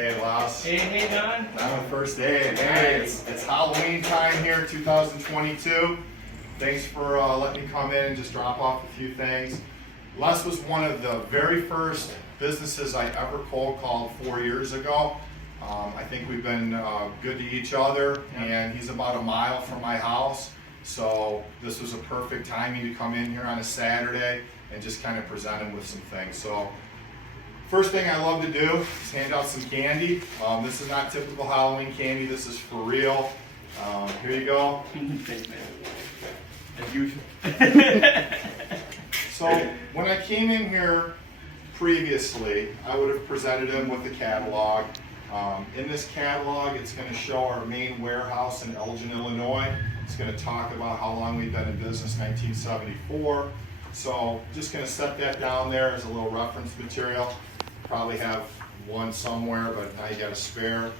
Hey, Les. Hey, Don. On the first day. Hey, it's Halloween time here, 2022. Thanks for letting me come in and just drop off a few things. Les was one of the very first businesses I ever cold called 4 years ago. I think we've been good to each other, and he's about a mile from my house. So this was a perfect timing to come in here on a Saturday and just kind of present him with some things. So first thing I love to do is hand out some candy. This is not typical Halloween candy. This is for real. Here you go. Thanks, man. As usual. So when I came in here previously, I would have presented him with a catalog. In this catalog, it's going to show our main warehouse in Elgin, Illinois. It's going to talk about how long we've been in business, 1974. So just going to set that down there as a little reference material. Probably have one somewhere, but now you got a spare.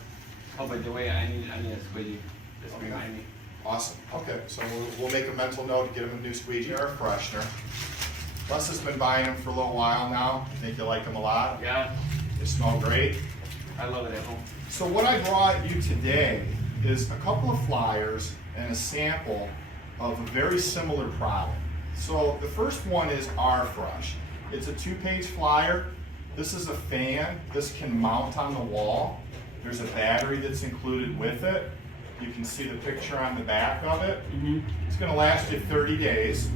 Oh, by the way, I need a squeegee. Just behind me. Awesome. Okay, so we'll make a mental note to get him a new squeegee air freshener. Les has been buying them for a little while now. I think you like them a lot. Yeah. They smell great. I love it at home. So what I brought you today is a couple of flyers and a sample of a very similar product. So the first one is R-Fresh. It's a 2-page flyer. This is a fan. This can mount on the wall. There's a battery that's included with it. You can see the picture on the back of it. It's going to last you 30 days.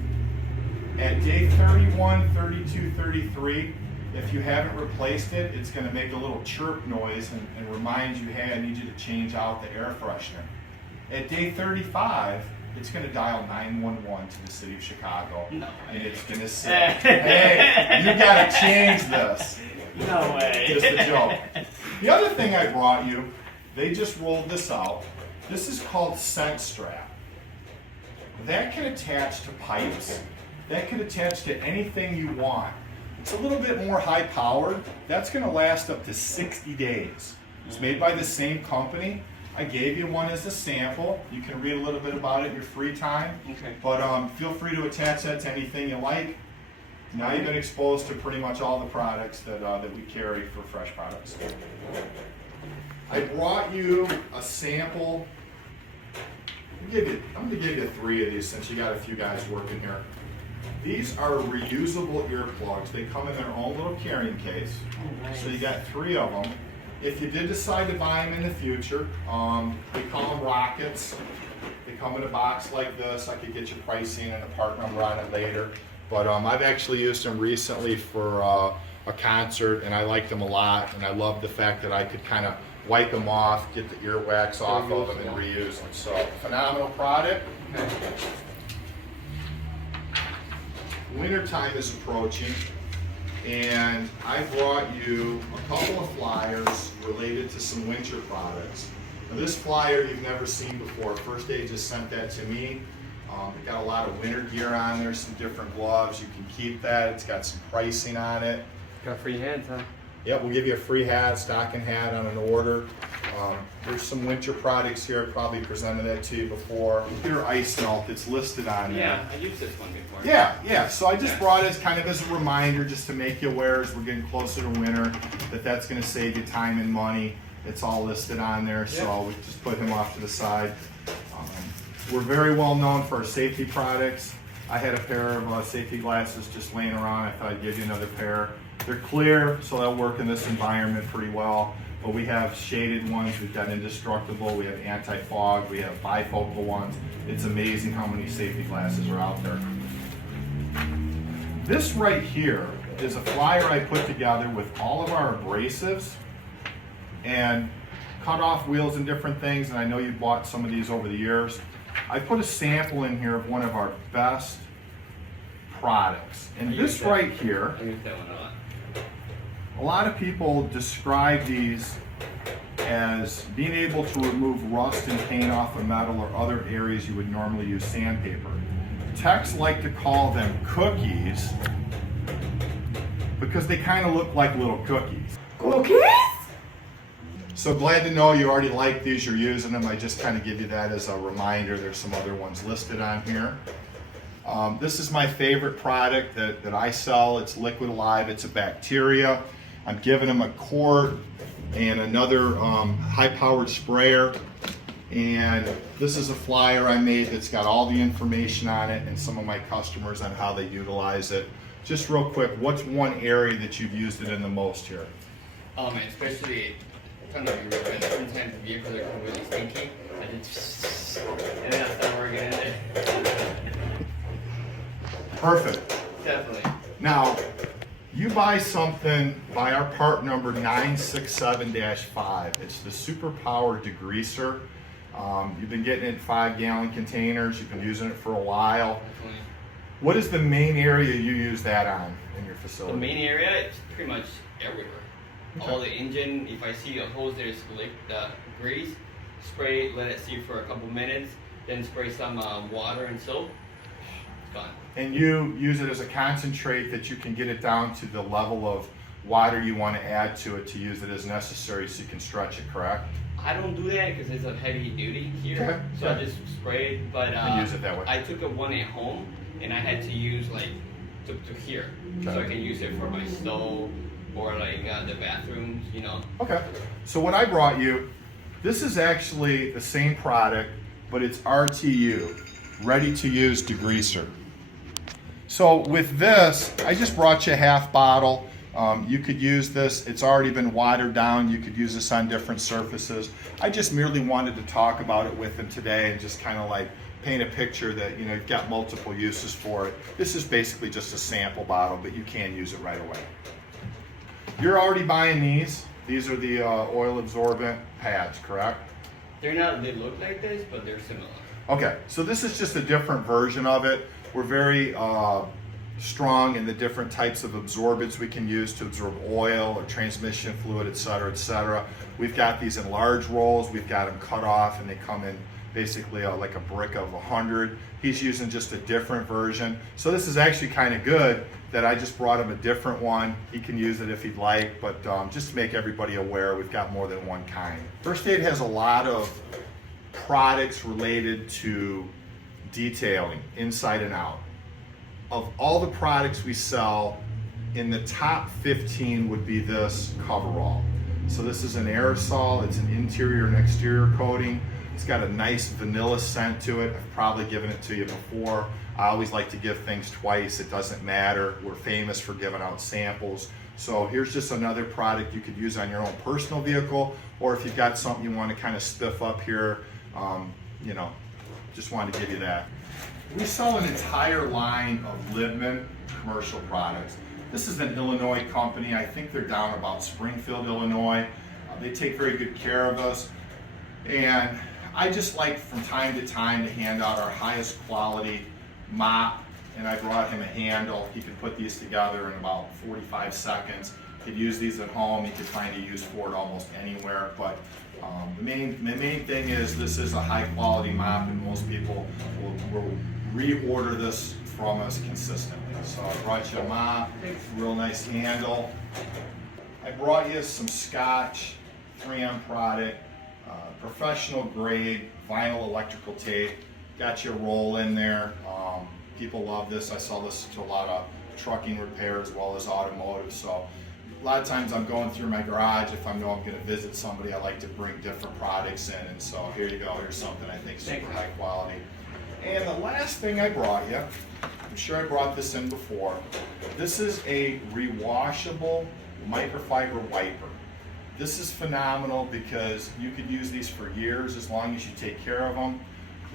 At day 31, 32, 33, if you haven't replaced it, it's going to make a little chirp noise and remind you, hey, I need you to change out the air freshener. At day 35, it's going to dial 911 to the city of Chicago. No and way. it's going to say, hey, you got to change this. No way. Just a joke. The other thing I brought you, they just rolled this out. This is called scent strap. That can attach to pipes. That can attach to anything you want. It's a little bit more high powered. That's going to last up to 60 days. It's made by the same company. I gave you one as a sample. You can read a little bit about it in your free time. Okay. But feel free to attach that to anything you like. Now you've been exposed to pretty much all the products that we carry for fresh products. I brought you a sample. I'm going to give you 3 of these since you got a few guys working here. These are reusable earplugs. They come in their own little carrying case. Oh, nice. So you got 3 of them. If you did decide to buy them in the future, we call them rockets. They come in a box like this. I could get your pricing and a part number on it later. But I've actually used them recently for a concert, and I liked them a lot. And I love the fact that I could kind of wipe them off, get the earwax off of them, and reuse them. So phenomenal product. Winter time is approaching, and I brought you a couple of flyers related to some winter products. Now, this flyer you've never seen before. First Aid just sent that to me. It got a lot of winter gear on there, some different gloves. You can keep that. It's got some pricing on it. Got free hands, huh? Yep, we'll give you a free hat, stocking hat on an order. There's some winter products here. I probably presented that to you before. Your ice melt, it's listed on there. Yeah, I used this one before. Yeah. So I just brought it as kind of as a reminder, just to make you aware as we're getting closer to winter, that's going to save you time and money. It's all listed on there, so we just put him off to the side. We're very well known for our safety products. I had a pair of safety glasses just laying around. I thought I'd give you another pair. They're clear, so they'll work in this environment pretty well. But we have shaded ones, we've got indestructible, we have anti-fog, we have bifocal ones. It's amazing how many safety glasses are out there. This right here is a flyer I put together with all of our abrasives and cut off wheels and different things, and I know you've bought some of these over the years. I put a sample in here of one of our best products. And this right here, I use that one a lot. a lot of people describe these as being able to remove rust and paint off of metal or other areas you would normally use sandpaper. Techs like to call them cookies because they kind of look like little cookies. Cookies? So glad to know you already like these, you're using them. I just kind of give you that as a reminder. There's some other ones listed on here. This is my favorite product that I sell. It's Liquid Alive. It's a bacteria. I'm giving them a quart and another high-powered sprayer. And this is a flyer I made that's got all the information on it and some of my customers on how they utilize it. Just real quick, what's one area that you've used it in the most here? Especially kind of sometimes the vehicles are really stinky. And then I start working in there. Perfect. Definitely. Now, you buy something by our part number 967-5. It's the super powered degreaser. You've been getting it in 5-gallon containers. You've been using it for a while. Definitely. What is the main area you use that on in your facility? The main area, it's pretty much everywhere. Okay. All the engine, if I see a hose there's grease, spray, let it see for a couple minutes, then spray some water and soap, it's gone. And you use it as a concentrate that you can get it down to the level of water you want to add to it to use it as necessary so you can stretch it, correct? I don't do that because it's a heavy duty here, Okay. so I just spray it, but And use it that way. I took a one at home and I had to use like to here, so I can use it for my stove or like the bathrooms, you know. Okay, so what I brought you, this is actually the same product, but it's RTU, ready to use degreaser. So with this, I just brought you a half bottle. You could use this, it's already been watered down, you could use this on different surfaces. I just merely wanted to talk about it with him today and just kind of like paint a picture that, you know, you've got multiple uses for it. This is basically just a sample bottle, but you can use it right away. You're already buying these. These are the oil absorbent pads, correct? They're not, they look like this, but they're similar. Okay, so this is just a different version of it. We're very strong in the different types of absorbents we can use to absorb oil or transmission fluid, et cetera, et cetera. We've got these in large rolls. We've got them cut off and they come in basically like a brick of 100. He's using just a different version. So this is actually kind of good that I just brought him a different one. He can use it if he'd like, but just to make everybody aware, we've got more than one kind. First Aid has a lot of products related to detailing, inside and out. Of all the products we sell, in the top 15 would be this coverall. So this is an aerosol, it's an interior and exterior coating. It's got a nice vanilla scent to it. I've probably given it to you before. I always like to give things twice, it doesn't matter. We're famous for giving out samples. So here's just another product you could use on your own personal vehicle, or if you've got something you want to kind of spiff up here, you know, just wanted to give you that. We sell an entire line of Libman commercial products. This is an Illinois company. I think they're down about Springfield, Illinois. They take very good care of us. And I just like from time to time to hand out our highest quality mop, and I brought him a handle. He could put these together in about 45 seconds. He could use these at home. He could find a use for it almost anywhere. But the main thing is this is a high quality mop, and most people will reorder this from us consistently. So I brought you a mop, real nice handle. I brought you some Scotch 3M product, professional grade vinyl electrical tape. Got you a roll in there. People love this. I sell this to a lot of trucking repair as well as automotive. So a lot of times I'm going through my garage. If I know I'm going to visit somebody, I like to bring different products in. And so here you go. Here's something I think super high quality. And the last thing I brought you, I'm sure I brought this in before. This is a rewashable microfiber wiper. This is phenomenal because you could use these for years as long as you take care of them.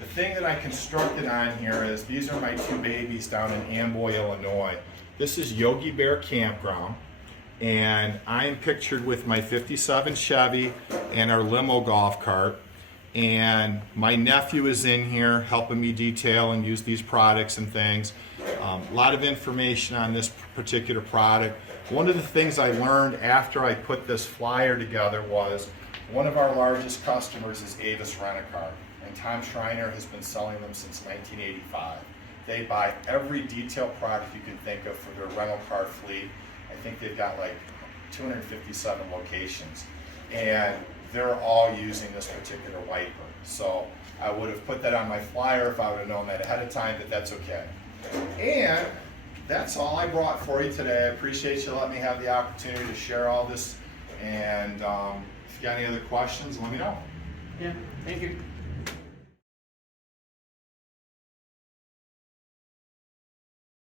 The thing that I constructed on here is these are my two babies down in Amboy, Illinois. This is Yogi Bear Campground, and I am pictured with my 57 Chevy and our limo golf cart. And my nephew is in here helping me detail and use these products and things. A lot of information on this particular product. One of the things I learned after I put this flyer together was one of our largest customers is Avis Rent-A-Car, and Tom Schreiner has been selling them since 1985. They buy every detail product you can think of for their rental car fleet. I think they've got like 257 locations, and they're all using this particular wiper. So I would have put that on my flyer if I would have known that ahead of time, but that's okay. And that's all I brought for you today. I appreciate you letting me have the opportunity to share all this And if you got any other questions, let me know. Yeah, thank you.